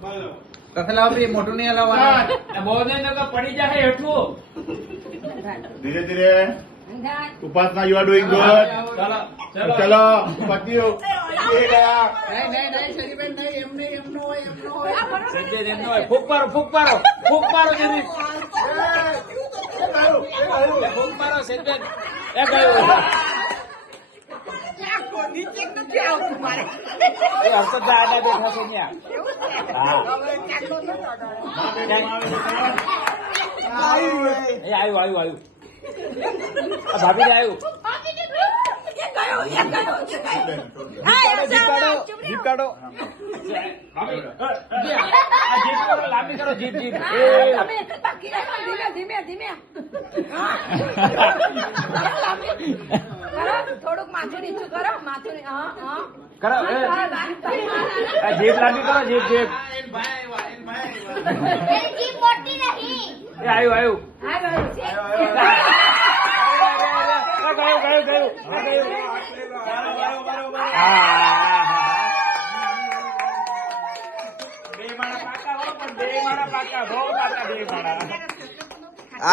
કસલા આપી મોટું નહીં હલાવવાનું બહુ નહીં તો પડી જાય એટલું ધીરે ધીરે ઉપાસના યુ આર ડુઈંગ ગુડ ચલો પત્યું નહીં શરીબેન નહીં એમનો હોય સંજય એમનો હોય ફૂક પારો જેની ફૂક પારો સંજય એ ગયો હર્ષદ દાદા બેઠા છે ત્યાં આવ્યું ભાભી ને આવ્યું જીપ લાંબી કરો જીપ થોડુંક માથું નીચું કરો માથું કરો જીપ લાંબી કરો જીપ આવ્યું બે માણા પાકા બહુ પાકા બે માણા